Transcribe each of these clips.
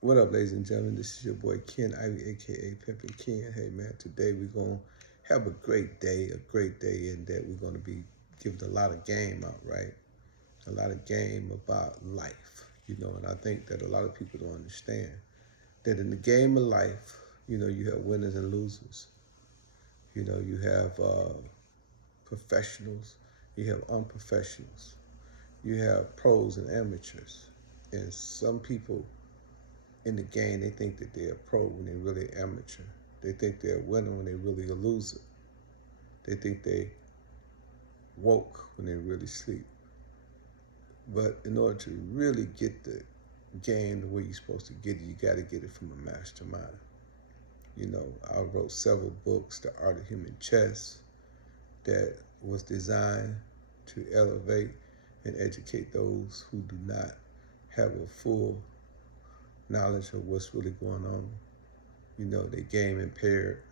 What up, ladies and gentlemen? This is your boy Ken Ivy, aka Pimpin Ken. Hey man, today we're gonna have a great day in that we're gonna be giving a lot of game out, right? A lot of game about life, and I think that a lot of people don't understand that in the game of life, you have winners and losers. You have professionals, you have unprofessionals, you have pros and amateurs, and some people in the game, they think that they're a pro when they're really amateur. They think they're a winner when they're really a loser. They think they woke when they really sleep. But in order to really get the game the way you're supposed to get it, you got to get it from a mastermind. I wrote several books, The Art of Human Chess, that was designed to elevate and educate those who do not have a full knowledge of what's really going on. They game impaired.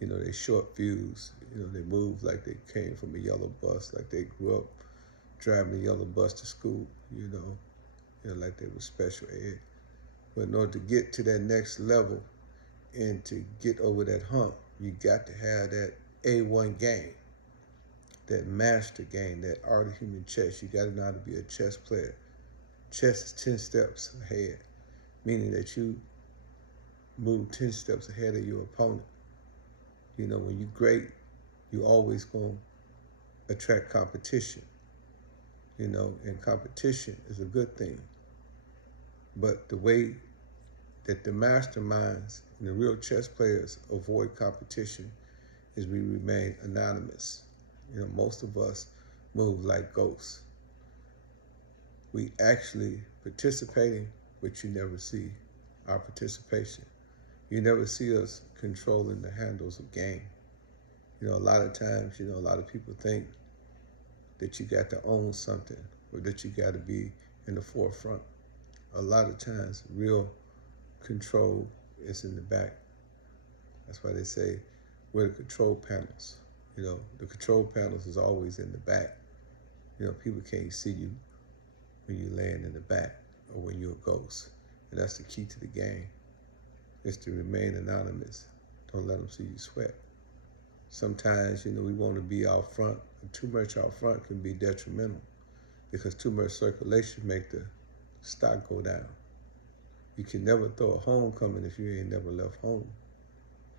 They short fuse. They move like they came from a yellow bus, like they grew up driving a yellow bus to school, like they were special ed. But in order to get to that next level and to get over that hump, you got to have that A1 game, that master game, that art of human chess. You got to know how to be a chess player. Chess is 10 steps ahead, meaning that you move 10 steps ahead of your opponent. When you're great, you always going to attract competition. And competition is a good thing. But the way that the masterminds and the real chess players avoid competition is we remain anonymous. Most of us move like ghosts. We actually participating, but you never see our participation. You never see us controlling the handles of game. A lot of times, a lot of people think that you got to own something or that you got to be in the forefront. A lot of times, real control is in the back. That's why they say we're the control panels. The control panels is always in the back. People can't see you when you're laying in the back or when you're a ghost. And that's the key to the game, is to remain anonymous. Don't let them see you sweat. Sometimes, we want to be out front, and too much out front can be detrimental because too much circulation make the stock go down. You can never throw a homecoming if you ain't never left home.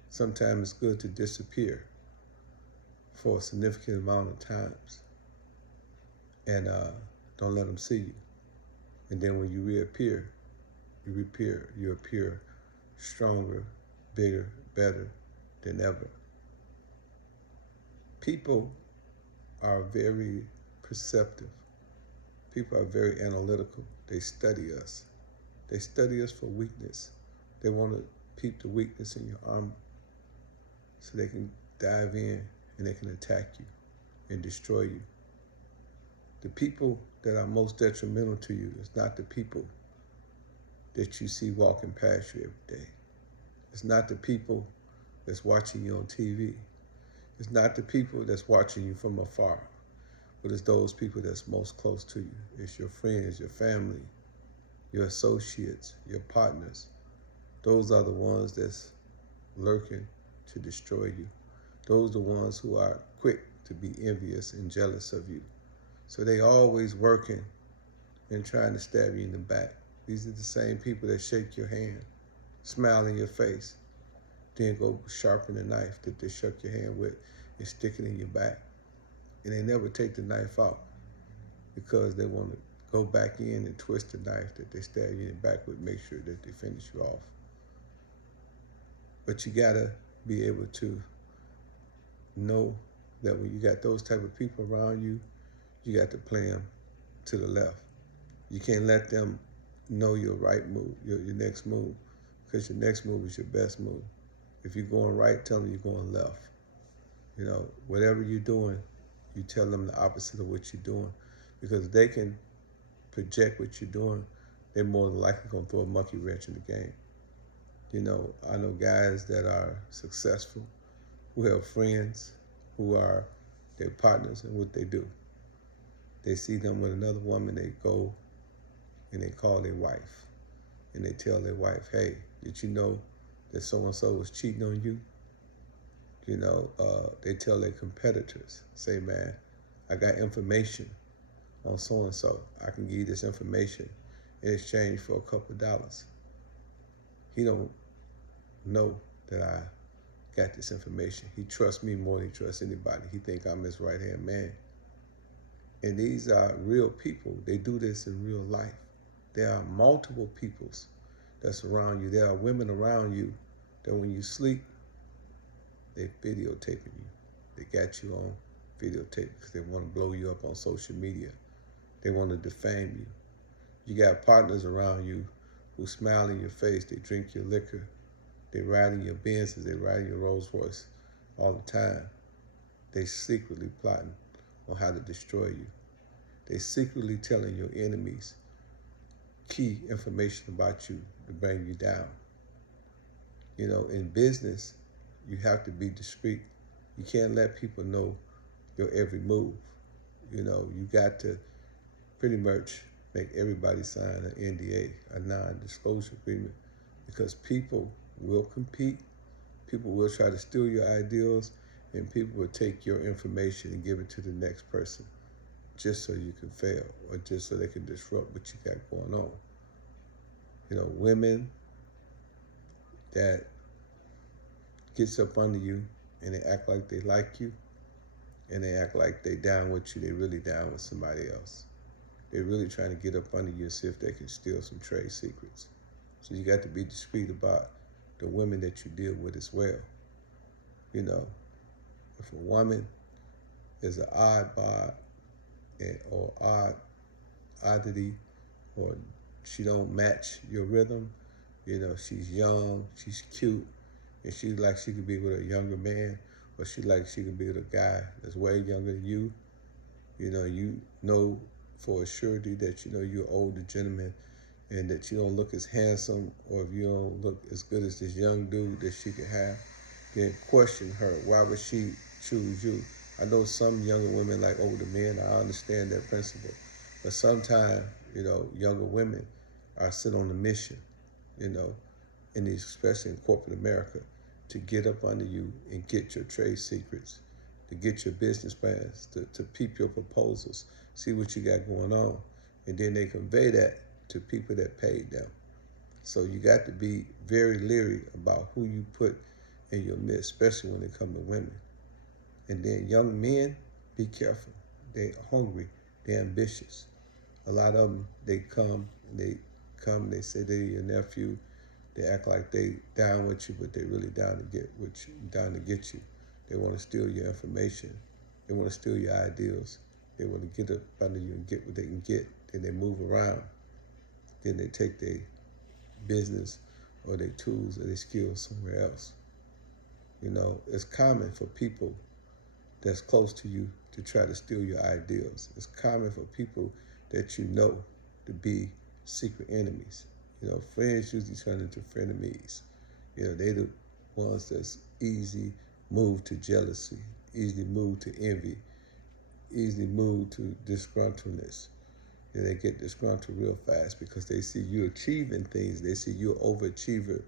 Sometimes it's good to disappear for a significant amount of times and don't let them see you. And then when you reappear, you appear stronger, bigger, better than ever. People are very perceptive. People are very analytical. They study us. They study us for weakness. They want to peep the weakness in your armor so they can dive in and they can attack you and destroy you. The people that are most detrimental to you is not the people that you see walking past you every day. It's not the people that's watching you on TV. It's not the people that's watching you from afar, but it's those people that's most close to you. It's your friends, your family, your associates, your partners. Those are the ones that's lurking to destroy you. Those are the ones who are quick to be envious and jealous of you. So they always working and trying to stab you in the back. These are the same people that shake your hand, smile in your face, then go sharpen the knife that they shook your hand with and stick it in your back. And they never take the knife out because they want to go back in and twist the knife that they stab you in the back with, make sure that they finish you off. But you gotta be able to know that when you got those type of people around you, you got to play them to the left. You can't let them know your right move, your next move, because your next move is your best move. If you're going right, tell them you're going left. Whatever you're doing, you tell them the opposite of what you're doing, because if they can project what you're doing, they're more than likely going to throw a monkey wrench in the game. I know guys that are successful who have friends who are their partners, and what they do, they see them with another woman, they go and they call their wife. and they tell their wife, hey, did you know that so-and-so was cheating on you? They tell their competitors, say, man, I got information on so-and-so. I can give you this information in exchange for a couple of dollars. He don't know that I got this information. He trusts me more than he trusts anybody. He think I'm his right-hand man. And these are real people. They do this in real life. There are multiple peoples that's around you. There are women around you that when you sleep, they videotaping you. They got you on videotape because they want to blow you up on social media. They want to defame you. You got partners around you who smile in your face. They drink your liquor. They ride in your Benzes. They ride in your Rolls Royce all the time. They secretly plotting on how to destroy you. They secretly telling your enemies key information about you to bring you down. In business, you have to be discreet. You can't let people know your every move. You got to pretty much make everybody sign an NDA, a non-disclosure agreement, because people will compete, people will try to steal your ideals, and people will take your information and give it to the next person just so you can fail or just so they can disrupt what you got going on. Women that gets up under you and they act like they like you and they act like they down with you, they really down with somebody else. They're really trying to get up under you and see if they can steal some trade secrets. So you got to be discreet about the women that you deal with as well. If a woman is an oddball or oddity, or she don't match your rhythm, she's young, she's cute, and she could be with a younger man, or she could be with a guy that's way younger than you. You know for a surety that you're an older gentleman and that you don't look as handsome, or if you don't look as good as this young dude that she could have, then question her. Why would she choose you? I know some younger women like older men. I understand that principle. But sometimes, younger women are sent on a mission, especially in corporate America, to get up under you and get your trade secrets, to get your business plans, to peep your proposals, see what you got going on. And then they convey that to people that paid them. So you got to be very leery about who you put in your midst, especially when it comes to women. And then young men, be careful. They're hungry, they're ambitious. A lot of them, they say they're your nephew. They act like they down with you, but they really down to get you. They want to steal your information. They want to steal your ideals. They want to get up under you and get what they can get. Then they move around. Then they take their business or their tools or their skills somewhere else. It's common for people that's close to you to try to steal your ideals. It's common for people that to be secret enemies. Friends usually turn into frenemies. They the ones that's easy moved to jealousy, easily moved to envy, easily moved to disgruntledness. They get disgruntled real fast because they see you achieving things. They see you're an overachiever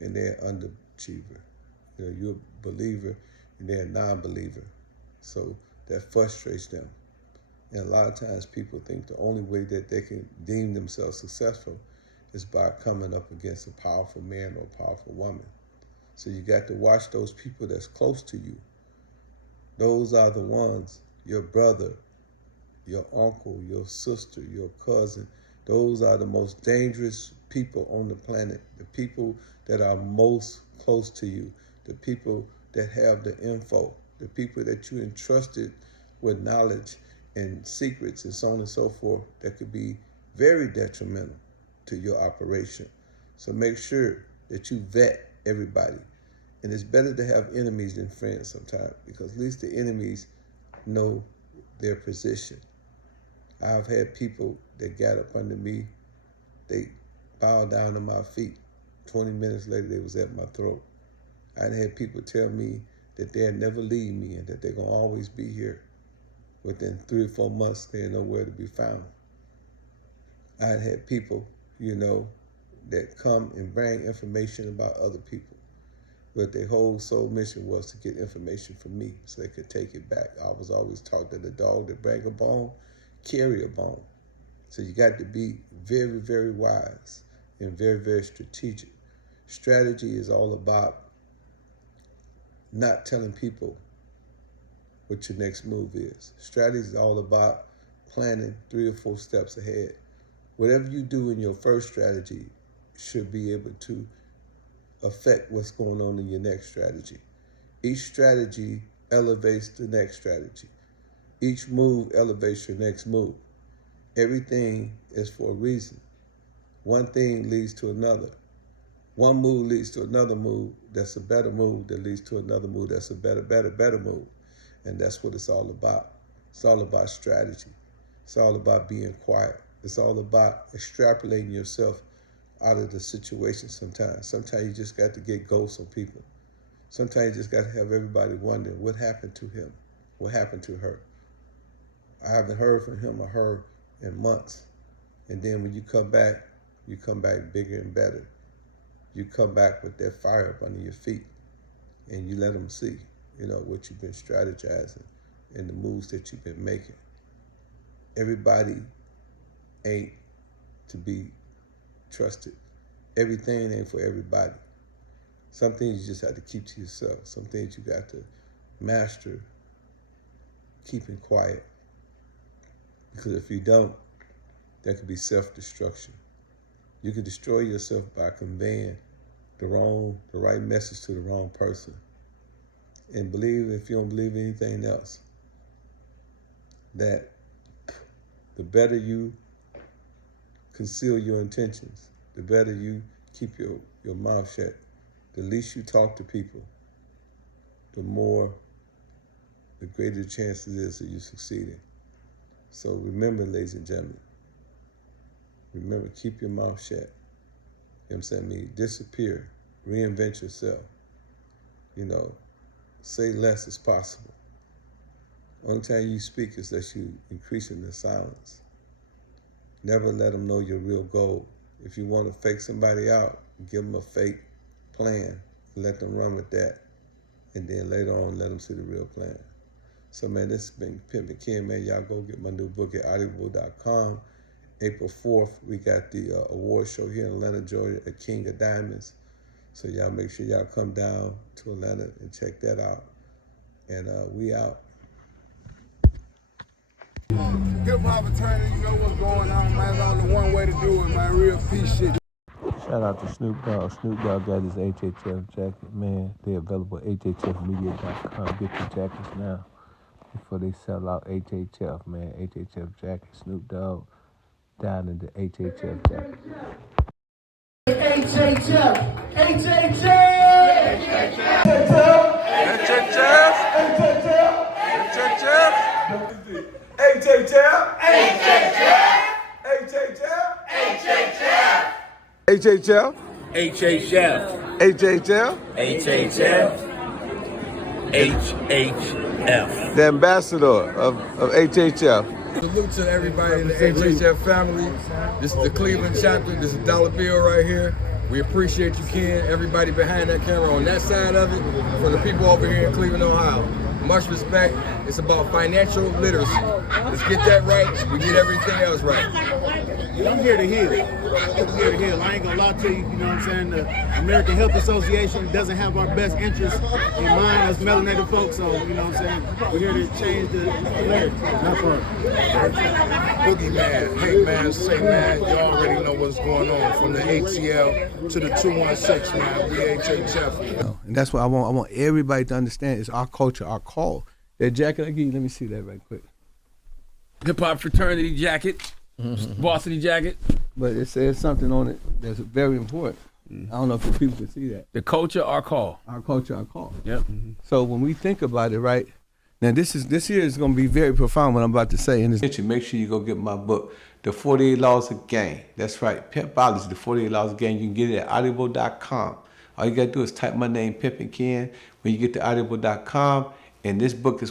and they're an underachiever. You're a believer and they're a non-believer. So that frustrates them. And a lot of times people think the only way that they can deem themselves successful is by coming up against a powerful man or a powerful woman. So you got to watch those people that's close to you. Those are the ones, your brother, your uncle, your sister, your cousin. Those are the most dangerous people on the planet. The people that are most close to you. The people that have the info. The people that you entrusted with knowledge and secrets and so on and so forth that could be very detrimental to your operation. So make sure that you vet everybody. And it's better to have enemies than friends sometimes, because at least the enemies know their position. I've had people that got up under me, they bowed down to my feet. 20 minutes later, they was at my throat. I had people tell me that they'll never leave me and that they're going to always be here. Within 3 or 4 months, they're nowhere to be found. I had people, that come and bring information about other people. But their whole sole mission was to get information from me so they could take it back. I was always taught that the dog that bring a bone, carry a bone. So you got to be very, very wise and very, very strategic. Strategy is all about not telling people what your next move is. Strategy is all about planning 3 or 4 steps ahead. Whatever you do in your first strategy should be able to affect what's going on in your next strategy. Each strategy elevates the next strategy. Each move elevates your next move. Everything is for a reason. One thing leads to another. One move leads to another move that's a better move that leads to another move that's a better move. And that's what it's all about. It's all about strategy. It's all about being quiet. It's all about extrapolating yourself out of the situation sometimes. Sometimes you just got to get ghosts on people. Sometimes you just got to have everybody wondering what happened to him, what happened to her. I haven't heard from him or her in months. And then when you come back bigger and better. You come back with that fire up under your feet and you let them see, what you've been strategizing and the moves that you've been making. Everybody ain't to be trusted. Everything ain't for everybody. Some things you just have to keep to yourself. Some things you got to master keeping quiet. Because if you don't, there could be self-destruction. You can destroy yourself by conveying the right message to the wrong person. And believe, if you don't believe anything else, that the better you conceal your intentions, the better you keep your mouth shut, the least you talk to people, the greater the chances is of you succeeding. So remember, ladies and gentlemen, remember, keep your mouth shut. You know what I'm saying? Disappear, reinvent yourself. Say less as possible. Only time you speak is that you increasing the silence. Never let them know your real goal. If you want to fake somebody out, give them a fake plan. Let them run with that. And then later on, let them see the real plan. So, man, this has been Pimpin, man. Y'all go get my new book at audible.com. April 4th, we got the award show here in Atlanta, Georgia at King of Diamonds. So y'all make sure y'all come down to Atlanta and check that out. And we out. Hip hop attorney, you know what's going on, man. There's only one way to do it, man. Real peace shit. Shout out to Snoop Dogg. Snoop Dogg got his HHF jacket, man. They're available at hhfmedia.com. Get your jackets now before they sell out. HHF, man. HHF jacket. Snoop Dogg down in the HHF jacket. HHF! HHF! The ambassador of HHF. Salute to everybody in the HHF family. This is the Cleveland chapter. This is Dollar Bill right here. We appreciate you, Ken. Everybody behind that camera on that side of it, for the people over here in Cleveland, Ohio. Much respect. It's about financial literacy. Let's get that right. We get everything else right. I'm here to heal. I'm here to heal. I ain't gonna lie to you, you know what I'm saying? The American Health Association doesn't have our best interests in mind as melanated folks, so, you know what I'm saying? We're here to change the narrative. Not fun. Boogie Man, hey man, say man, you already know what's going on. From the ATL to the 216, man, we HHF. And that's what I want everybody to understand. It's our culture, our call. That jacket I give you, let me see that right quick. Hip hop fraternity jacket, varsity jacket. But it says something on it that's very important. I don't know if the people can see that. The culture, our call. Our culture, our call. Yep. So when we think about it, right, now this here is going to be very profound what I'm about to say. And make sure you go get my book, The 48 Laws of Game. That's right, Pimpology, The 48 Laws of Game. You can get it at audible.com. All you got to do is type my name, Pimpin Ken, when you get to audible.com. And this book is